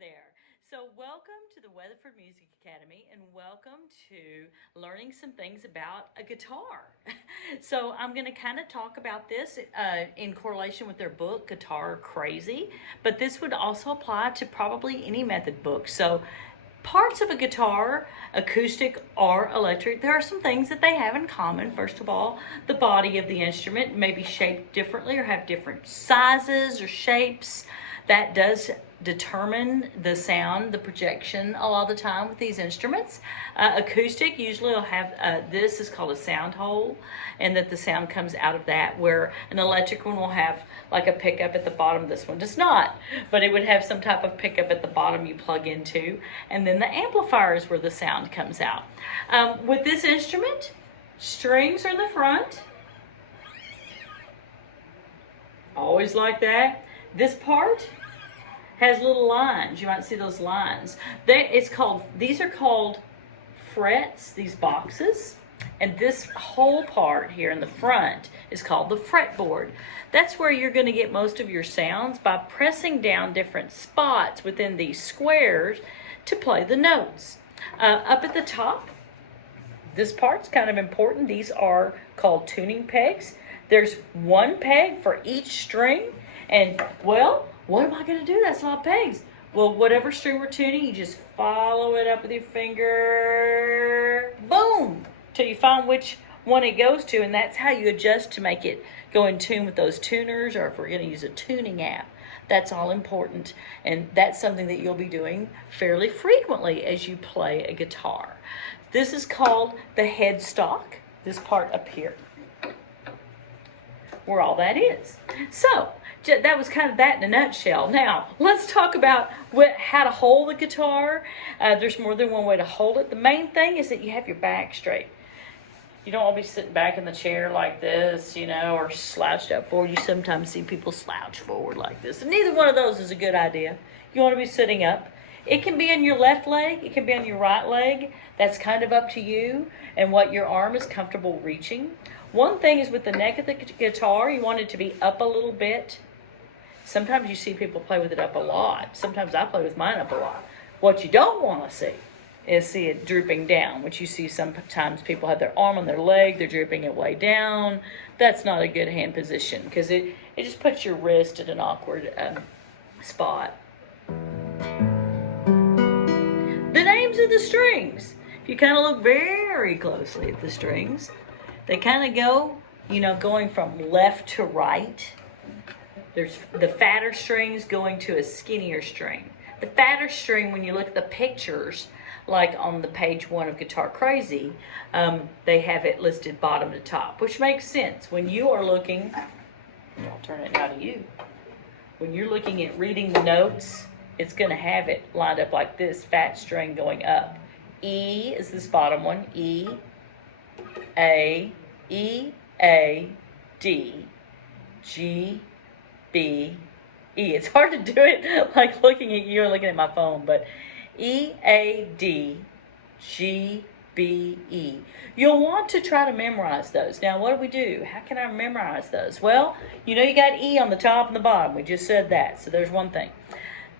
there. So, welcome to the Weatherford Music Academy and welcome to learning some things about a guitar. So, I'm going to kind of talk about this in correlation with their book, Guitar Crazy, but this would also apply to probably any method book. So, parts of a guitar, acoustic or electric, there are some things that they have in common. First of all, the body of the instrument may be shaped differently or have different sizes or shapes. That does determine the sound, the projection a lot of the time with these instruments. Acoustic usually will have, this is called a sound hole, and that the sound comes out of that, where an electric one will have like a pickup at the bottom. This one does not, but it would have some type of pickup at the bottom you plug into, and then the amplifier is where the sound comes out. With this instrument, strings are in the front, always like that. This part has little lines. You might see those lines. These are called frets, these boxes. And this whole part here in the front is called the fretboard. That's where you're going to get most of your sounds by pressing down different spots within these squares to play the notes. Up at the top, this part's kind of important. These are called tuning pegs. There's one peg for each string. And, well, what am I going to do? That's a lot of pegs. Well, whatever string we're tuning, you just follow it up with your finger. Boom! Till you find which one it goes to, and that's how you adjust to make it go in tune with those tuners, or if we're going to use a tuning app. That's all important, and that's something that you'll be doing fairly frequently as you play a guitar. This is called the headstock, this part up here, where all that is. So, that was kind of that in a nutshell. Now, let's talk about how to hold the guitar. There's more than one way to hold it. The main thing is that you have your back straight. You don't want to be sitting back in the chair like this, or slouched up forward. You sometimes see people slouch forward like this. And neither one of those is a good idea. You want to be sitting up. It can be on your left leg. It can be on your right leg. That's kind of up to you and what your arm is comfortable reaching. One thing is with the neck of the guitar, you want it to be up a little bit. Sometimes you see people play with it up a lot. Sometimes I play with mine up a lot. What you don't want to see it drooping down, which you see sometimes people have their arm on their leg, they're drooping it way down. That's not a good hand position because it just puts your wrist at an awkward spot. The names of the strings. If you kind of look very closely at the strings, they kind of go, going from left to right. There's the fatter strings going to a skinnier string. The fatter string, when you look at the pictures, like on the page 1 of Guitar Crazy, they have it listed bottom to top, which makes sense. When you are looking, I'll turn it now to you. When you're looking at reading the notes, it's going to have it lined up like this, fat string going up. E is this bottom one, E, A, D, G, B, E. It's hard to do it like looking at you and looking at my phone, but E, A, D, G, B, E. You'll want to try to memorize those. Now, what do? How can I memorize those? Well, you got E on the top and the bottom. We just said that, so there's one thing.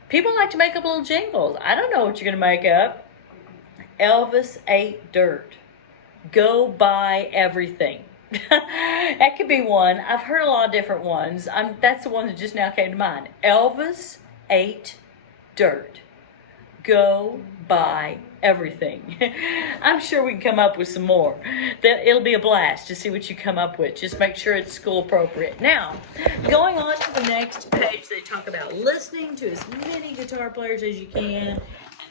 People like to make up little jingles. I don't know what you're going to make up. Elvis ate dirt. Go buy everything. That could be one. I've heard a lot of different ones. That's the one that just now came to mind. Elvis ate dirt. Go buy everything. I'm sure we can come up with some more. It'll be a blast to see what you come up with. Just make sure it's school appropriate. Now, going on to the next page, they talk about listening to as many guitar players as you can. And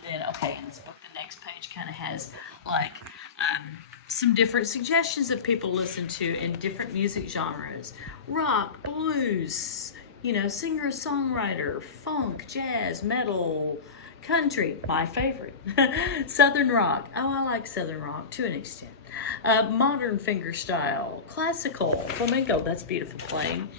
then, in this book, the next page kind of has like some different suggestions of people listen to in different music genres. Rock, blues, singer-songwriter, funk, jazz, metal, country, my favorite. Southern rock. Oh, I like Southern rock to an extent. Modern fingerstyle, classical, flamenco. That's beautiful playing.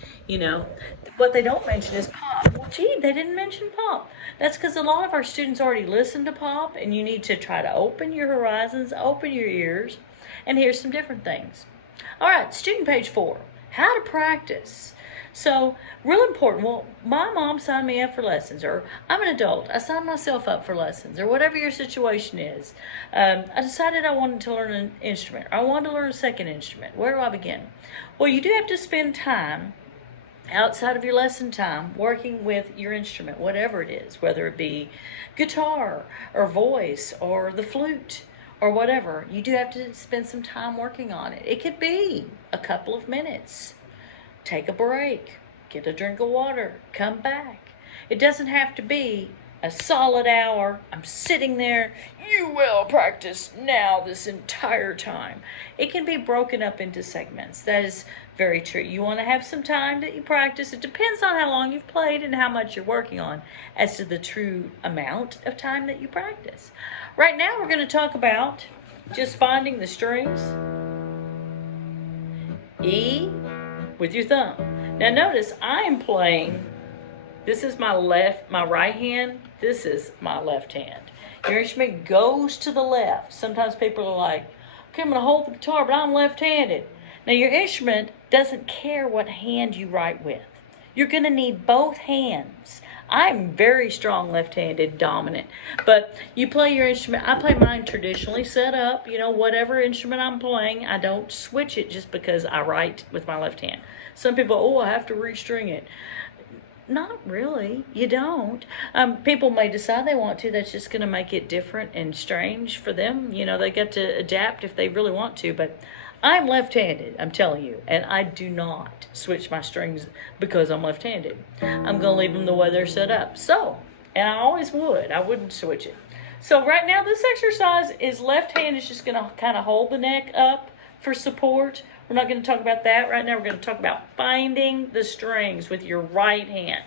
What they don't mention is pop. Well, gee, they didn't mention pop. That's because a lot of our students already listen to pop, and you need to try to open your horizons, open your ears, and hear some different things. All right, student page 4. How to practice. So, real important. Well, my mom signed me up for lessons, or I'm an adult. I signed myself up for lessons, or whatever your situation is. I decided I wanted to learn an instrument. Or I wanted to learn a second instrument. Where do I begin? Well, you do have to spend time outside of your lesson time working with your instrument, whatever it is, whether it be guitar or voice or the flute or whatever. You do have to spend some time working on it. It could be a couple of minutes. Take a break, get a drink of water, come back. It doesn't have to be a solid hour. I'm sitting there, you will practice now this entire time. It can be broken up into segments. That is very true. You want to have some time that you practice. It depends on how long you've played and how much you're working on as to the true amount of time that you practice. Right now we're going to talk about just finding the strings. E with your thumb. Now notice I am playing, this is my right hand, this is my left hand. Your instrument goes to the left. Sometimes people are like, okay, I'm going to hold the guitar, but I'm left-handed. Now your instrument doesn't care what hand you write with. You're going to need both hands. I'm very strong left-handed, dominant. But you play your instrument. I play mine traditionally set up. You know, whatever instrument I'm playing, I don't switch it just because I write with my left hand. Some people, oh, I have to restring it. Not really. You don't. People may decide they want to. That's just going to make it different and strange for them. You know, they get to adapt if they really want to. But I'm left-handed, I'm telling you, and I do not switch my strings because I'm left-handed. I'm going to leave them the way they're set up. So, and I always would. I wouldn't switch it. So right now, this exercise is left hand is just going to kind of hold the neck up for support. We're not going to talk about that right now. We're going to talk about finding the strings with your right hand.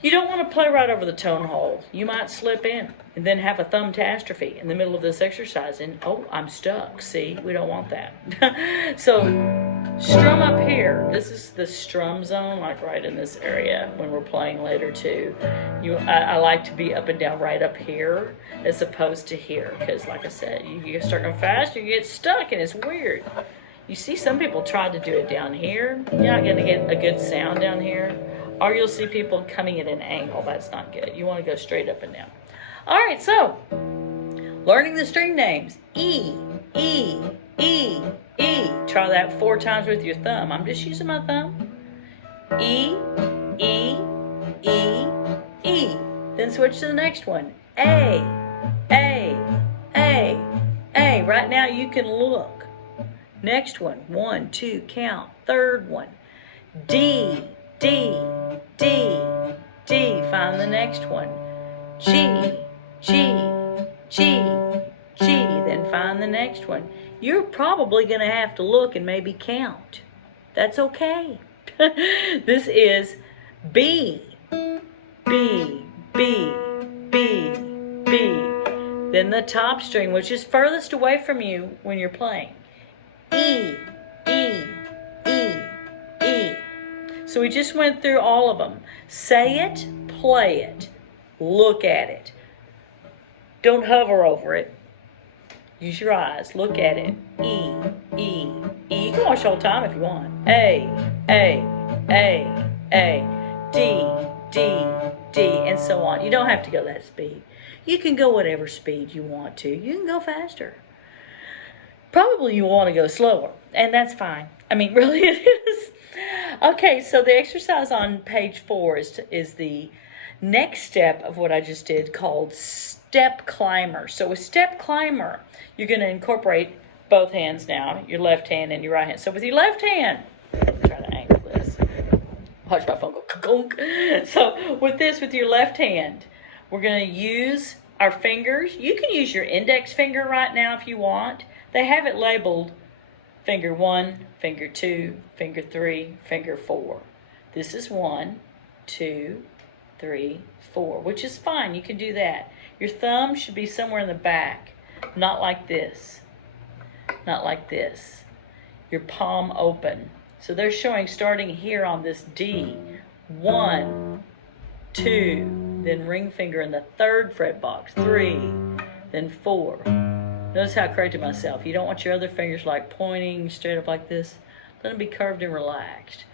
You don't want to play right over the tone hole. You might slip in and then have a thumb catastrophe in the middle of this exercise. And, oh, I'm stuck. See, we don't want that. So strum up here. This is the strum zone, like right in this area when we're playing later too. I like to be up and down right up here as opposed to here. Because like I said, you start going fast, you get stuck and it's weird. You see some people try to do it down here. You're not going to get a good sound down here. Or you'll see people coming at an angle. That's not good. You want to go straight up and down. All right, so learning the string names. E, E, E, E. Try that 4 times with your thumb. I'm just using my thumb. E, E, E, E. Then switch to the next one. A, A, A, A. Right now you can look. Next one. 1, 2, count. Third one. D, D, D, D. Find the next one. G, G, G, G. Then find the next one. You're probably going to have to look and maybe count. That's okay. This is B, B, B, B, B. Then the top string, which is furthest away from you when you're playing. E, E, E, E. So we just went through all of them. Say it, play it, look at it. Don't hover over it. Use your eyes, look at it. E, E, E. You can watch the whole time if you want. A, A, A, A, D, D, D, and so on. You don't have to go that speed. You can go whatever speed you want to. You can go faster. Probably you want to go slower, and that's fine. I mean, really it is. Okay, so the exercise on page 4 is the next step of what I just did called step climber. So with step climber, you're going to incorporate both hands now, your left hand and your right hand. So with your left hand, try to angle this. Watch my phone go gunk. So with your left hand, we're going to use our fingers. You can use your index finger right now if you want. They have it labeled finger 1, finger 2, finger 3, finger 4. This is 1, 2, 3, 4, which is fine. You can do that. Your thumb should be somewhere in the back, not like this. Not like this. Your palm open. So they're showing starting here on this D. 1, 2, then ring finger in the 3rd fret box. 3, then 4. Notice how I corrected myself. You don't want your other fingers like pointing straight up like this. Let them be curved and relaxed.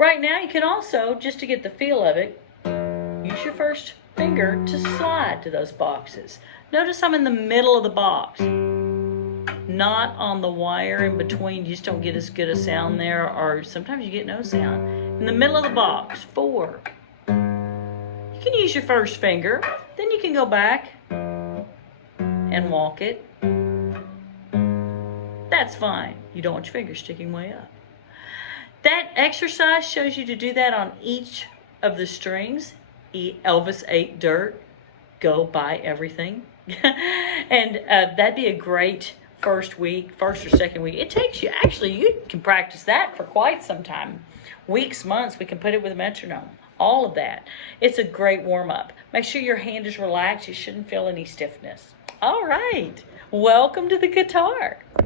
Right now, you can also, just to get the feel of it, use your first finger to slide to those boxes. Notice I'm in the middle of the box, not on the wire in between. You just don't get as good a sound there, or sometimes you get no sound. In the middle of the box, 4. You can use your first finger, then you can go back and walk it. That's fine. You don't want your fingers sticking way up. That exercise shows you to do that on each of the strings. Elvis ate dirt, go buy everything. And that'd be a great first or second week. It takes you, actually, you can practice that for quite some time. Weeks, months, we can put it with a metronome. All of that. It's a great warm-up. Make sure your hand is relaxed. You shouldn't feel any stiffness. All right. Welcome to the guitar.